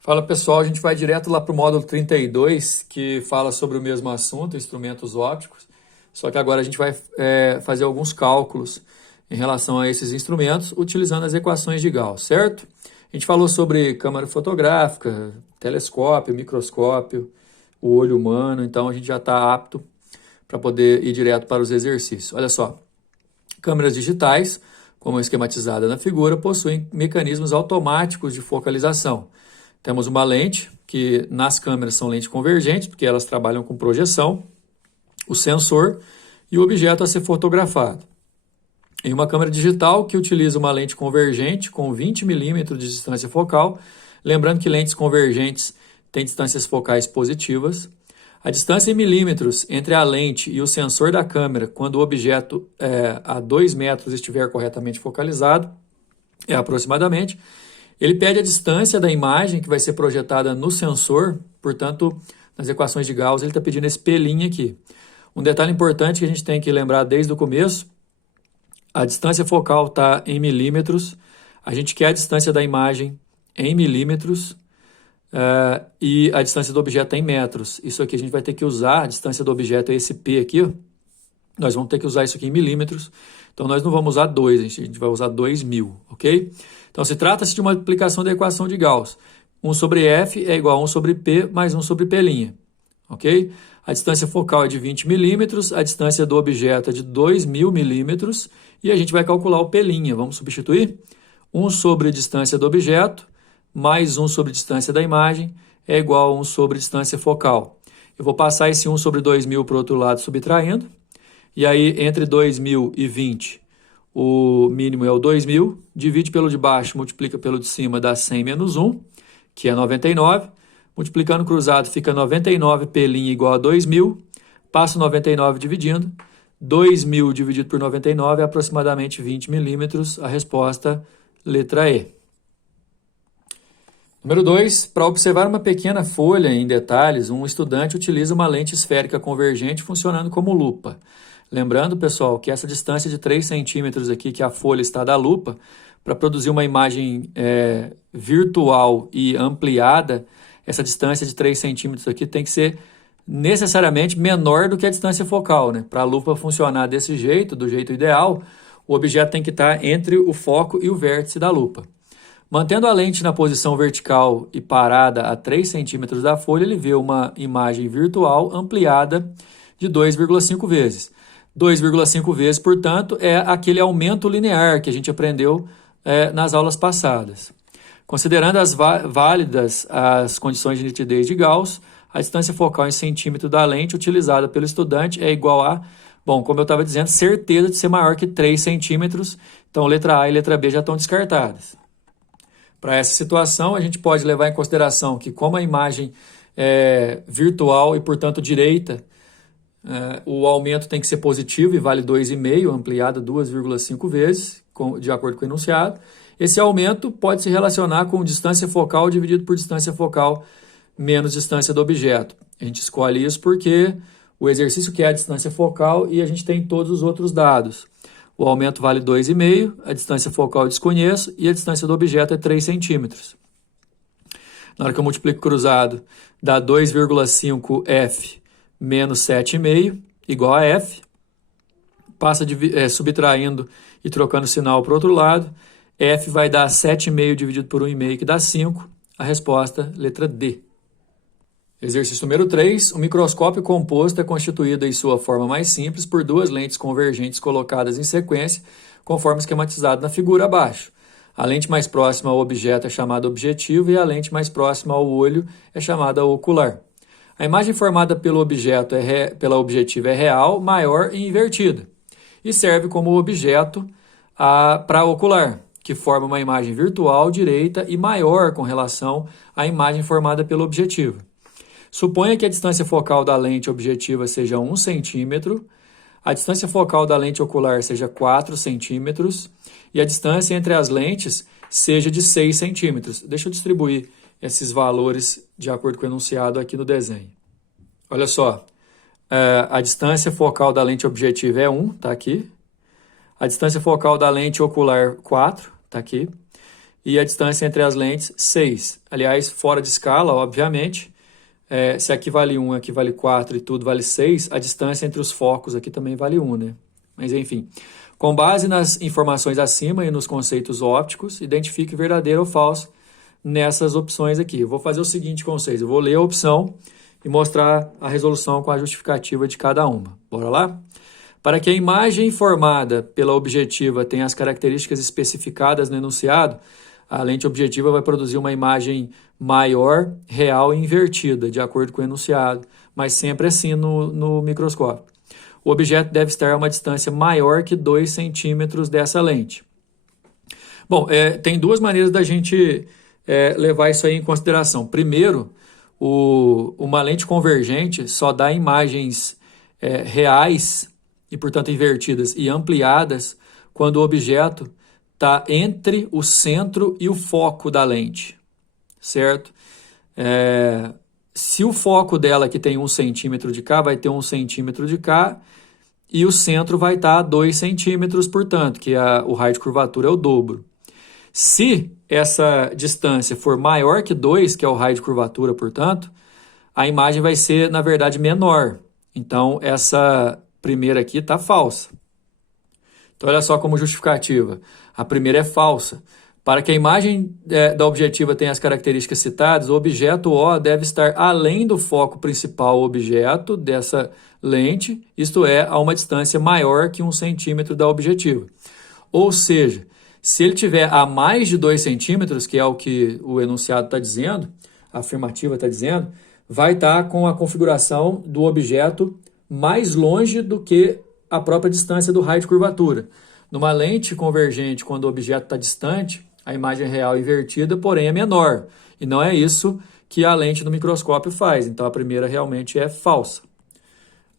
Fala pessoal, a gente vai direto lá para o módulo 32, que fala sobre o mesmo assunto, instrumentos ópticos, só que agora a gente vai fazer alguns cálculos em relação a esses instrumentos, utilizando as equações de Gauss, certo? A gente falou sobre câmera fotográfica, telescópio, microscópio, o olho humano, então a gente já está apto para poder ir direto para os exercícios. Olha só, câmeras digitais, como esquematizada na figura, possuem mecanismos automáticos de focalização. Temos uma lente, que nas câmeras são lentes convergentes, porque elas trabalham com projeção, o sensor e o objeto a ser fotografado. Em uma câmera digital, que utiliza uma lente convergente com 20 milímetros de distância focal, lembrando que lentes convergentes têm distâncias focais positivas. A distância em milímetros entre a lente e o sensor da câmera, quando o objeto a 2 metros estiver corretamente focalizado, é aproximadamente. Ele pede a distância da imagem que vai ser projetada no sensor, portanto, nas equações de Gauss ele está pedindo esse pelinho aqui. Um detalhe importante que a gente tem que lembrar desde o começo, a distância focal está em milímetros, a gente quer a distância da imagem em milímetros e a distância do objeto é em metros. Isso aqui a gente vai ter que usar, a distância do objeto é esse P aqui, ó. Nós vamos ter que usar isso aqui em milímetros, então nós não vamos usar 2, a gente vai usar 2.000, ok? Então, se trata-se de uma aplicação da equação de Gauss. 1 sobre F é igual a 1 sobre P mais 1 sobre P', ok? A distância focal é de 20 milímetros, a distância do objeto é de 2.000 milímetros e a gente vai calcular o P'. Vamos substituir? 1 sobre distância do objeto mais 1 sobre distância da imagem é igual a 1 sobre distância focal. Eu vou passar esse 1 sobre 2.000 para o outro lado subtraindo. E aí, entre 2.000 e 20, o mínimo é o 2.000, divide pelo de baixo, multiplica pelo de cima, dá 100 menos 1, que é 99. Multiplicando cruzado, fica 99 P' igual a 2.000. Passo 99 dividindo. 2.000 dividido por 99 é aproximadamente 20 milímetros. A resposta, letra E. Número 2. Para observar uma pequena folha em detalhes, um estudante utiliza uma lente esférica convergente funcionando como lupa. Lembrando, pessoal, que essa distância de 3 centímetros aqui, que a folha está da lupa, para produzir uma imagem virtual e ampliada, essa distância de 3 centímetros aqui tem que ser necessariamente menor do que a distância focal, né? Para a lupa funcionar desse jeito, do jeito ideal, o objeto tem que estar entre o foco e o vértice da lupa. Mantendo a lente na posição vertical e parada a 3 centímetros da folha, ele vê uma imagem virtual ampliada de 2,5 vezes. 2,5 vezes, portanto, é aquele aumento linear que a gente aprendeu nas aulas passadas. Considerando válidas as condições de nitidez de Gauss, a distância focal em centímetro da lente utilizada pelo estudante é igual a, bom, como eu estava dizendo, certeza de ser maior que 3 centímetros, então letra A e letra B já estão descartadas. Para essa situação, a gente pode levar em consideração que, como a imagem é virtual e, portanto, direita, o aumento tem que ser positivo e vale 2,5, ampliado 2,5 vezes, de acordo com o enunciado. Esse aumento pode se relacionar com distância focal dividido por distância focal menos distância do objeto. A gente escolhe isso porque o exercício quer a distância focal e a gente tem todos os outros dados. O aumento vale 2,5, a distância focal eu desconheço e a distância do objeto é 3 centímetros. Na hora que eu multiplico cruzado, dá 2,5F menos 7,5 igual a F. Passa subtraindo e trocando o sinal para o outro lado. F vai dar 7,5 dividido por 1,5, que dá 5. A resposta, letra D. Exercício número 3. O microscópio composto é constituído em sua forma mais simples por duas lentes convergentes colocadas em sequência, conforme esquematizado na figura abaixo. A lente mais próxima ao objeto é chamada objetivo e a lente mais próxima ao olho é chamada ocular. A imagem formada pelo objeto pela objetiva é real, maior e invertida, e serve como objeto para ocular, que forma uma imagem virtual direita e maior com relação à imagem formada pelo objetivo. Suponha que a distância focal da lente objetiva seja 1 centímetro, a distância focal da lente ocular seja 4 centímetros e a distância entre as lentes seja de 6 centímetros. Deixa eu distribuir esses valores de acordo com o enunciado aqui no desenho. Olha só, a distância focal da lente objetiva é 1, está aqui. A distância focal da lente ocular, 4, está aqui. e a distância entre as lentes, 6. Aliás, fora de escala, obviamente, se aqui vale 1, aqui vale 4 e tudo vale 6, a distância entre os focos aqui também vale 1, né? Mas enfim, com base nas informações acima e nos conceitos ópticos, identifique verdadeiro ou falso nessas opções aqui. Eu vou fazer o seguinte com vocês, eu vou ler a opção e mostrar a resolução com a justificativa de cada uma. Bora lá? Para que a imagem formada pela objetiva tenha as características especificadas no enunciado, a lente objetiva vai produzir uma imagem maior, real e invertida, de acordo com o enunciado, mas sempre assim no microscópio. O objeto deve estar a uma distância maior que 2 centímetros dessa lente. Bom, tem duas maneiras da gente levar isso aí em consideração. Primeiro, uma lente convergente só dá imagens reais e, portanto, invertidas e ampliadas quando o objeto está entre o centro e o foco da lente, certo? Se o foco dela aqui tem 1 centímetro de cá, vai ter 1 centímetro de cá, e o centro vai estar a 2 centímetros, portanto, que o raio de curvatura é o dobro. Se essa distância for maior que 2, que é o raio de curvatura, portanto, a imagem vai ser, na verdade, menor. Então, essa primeira aqui está falsa. Então, olha só como justificativa. A primeira é falsa. Para que a imagem da objetiva tenha as características citadas, o objeto O deve estar além do foco principal objeto dessa lente, isto é, a uma distância maior que 1 centímetro da objetiva. Ou seja, se ele tiver a mais de 2 centímetros, que é o que o enunciado está dizendo, a afirmativa está dizendo, vai estar com a configuração do objeto mais longe do que a própria distância do raio de curvatura. Numa lente convergente, quando o objeto está distante, a imagem real invertida, porém, é menor. E não é isso que a lente do microscópio faz. Então, a primeira realmente é falsa.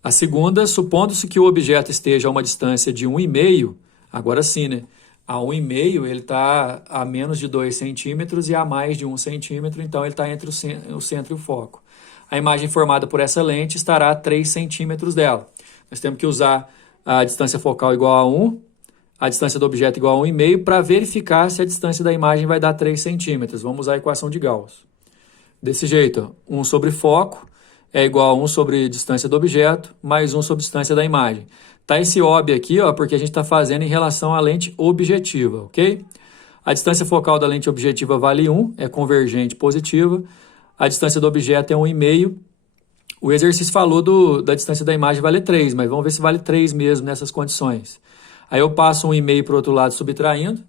A segunda, supondo-se que o objeto esteja a uma distância de 1,5, agora sim, né? A 1,5 ele está a menos de 2 centímetros e a mais de 1 centímetro, então ele está entre o centro e o foco. A imagem formada por essa lente estará a 3 centímetros dela. Nós temos que usar a distância focal igual a 1, a distância do objeto igual a 1,5 para verificar se a distância da imagem vai dar 3 centímetros. Vamos usar a equação de Gauss. Desse jeito, 1 sobre foco é igual a 1 sobre distância do objeto, mais 1 sobre distância da imagem. Tá esse OB aqui, porque a gente está fazendo em relação à lente objetiva, ok? A distância focal da lente objetiva vale 1, é convergente positiva. A distância do objeto é 1,5. O exercício falou da distância da imagem vale 3, mas vamos ver se vale 3 mesmo nessas condições. Aí eu passo 1,5 para o outro lado subtraindo,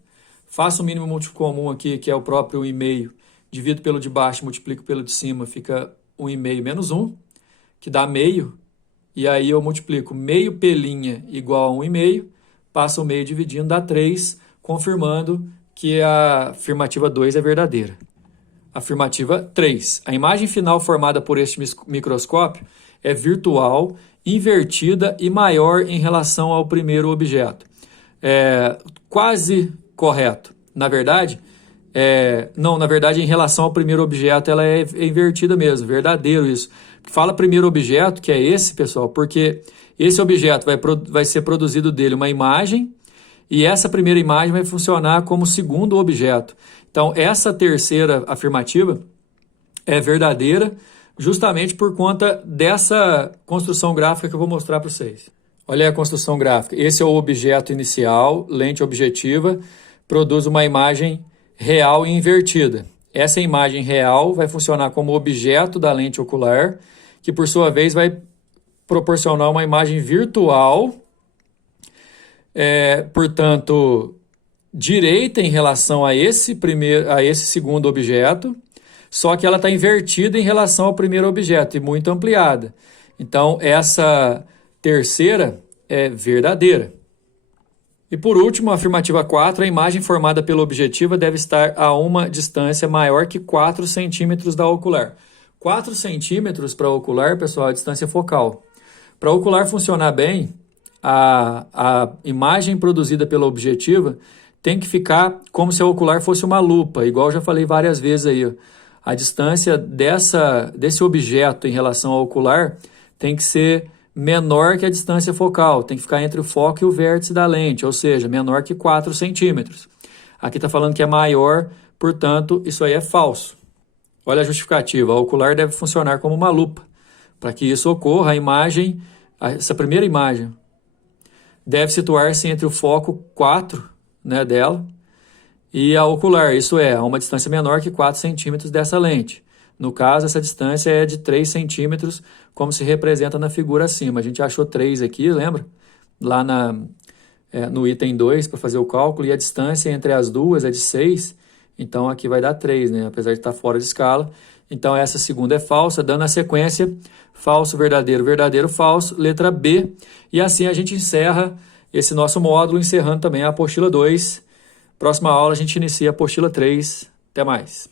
faço o mínimo múltiplo comum aqui, que é o próprio 1,5, divido pelo de baixo, multiplico pelo de cima, fica 1,5 menos 1, que dá meio. E aí eu multiplico meio pelinha igual a 1,5, passo o meio dividindo, dá 3, confirmando que a afirmativa 2 é verdadeira. Afirmativa 3. A imagem final formada por este microscópio é virtual, invertida e maior em relação ao primeiro objeto. Quase correto. Na verdade, em relação ao primeiro objeto, ela é invertida mesmo, verdadeiro isso. Fala primeiro objeto, que é esse, pessoal, porque esse objeto vai ser produzido dele uma imagem e essa primeira imagem vai funcionar como segundo objeto. Então, essa terceira afirmativa é verdadeira justamente por conta dessa construção gráfica que eu vou mostrar para vocês. Olha aí a construção gráfica. Esse é o objeto inicial, lente objetiva, produz uma imagem real e invertida. Essa imagem real vai funcionar como objeto da lente ocular, que por sua vez vai proporcionar uma imagem virtual, portanto, direita em relação a esse segundo objeto, só que ela está invertida em relação ao primeiro objeto e muito ampliada. Então, essa terceira é verdadeira. E por último, a afirmativa 4, a imagem formada pela objetiva deve estar a uma distância maior que 4 centímetros da ocular. 4 centímetros para a ocular, pessoal, é a distância focal. Para a ocular funcionar bem, a imagem produzida pela objetiva tem que ficar como se a ocular fosse uma lupa, igual eu já falei várias vezes aí. A distância desse objeto em relação ao ocular tem que ser menor que a distância focal, tem que ficar entre o foco e o vértice da lente, ou seja, menor que 4 centímetros. Aqui está falando que é maior, portanto, isso aí é falso. Olha a justificativa, a ocular deve funcionar como uma lupa. Para que isso ocorra, a imagem, essa primeira imagem, deve situar-se entre o foco 4, né, dela e a ocular, isso é, a uma distância menor que 4 centímetros dessa lente. No caso, essa distância é de 3 centímetros, como se representa na figura acima. A gente achou 3 aqui, lembra? Lá no item 2 para fazer o cálculo, e a distância entre as duas é de 6, então aqui vai dar 3, né? Apesar de estar fora de escala. Então essa segunda é falsa, dando a sequência falso, verdadeiro, verdadeiro, falso, letra B. E assim a gente encerra esse nosso módulo, encerrando também a apostila 2. Próxima aula a gente inicia a apostila 3. Até mais.